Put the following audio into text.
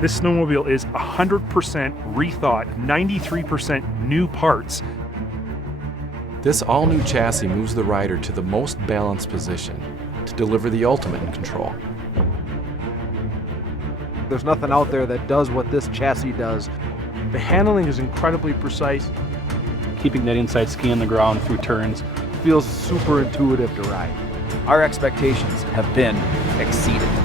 This snowmobile is 100% rethought, 93% new parts. This all-new chassis moves the rider to the most balanced position to deliver the ultimate in control. There's nothing out there that does what this chassis does. The handling is incredibly precise. Keeping that inside ski on the ground through turns Feels super intuitive to ride. Our expectations have been exceeded.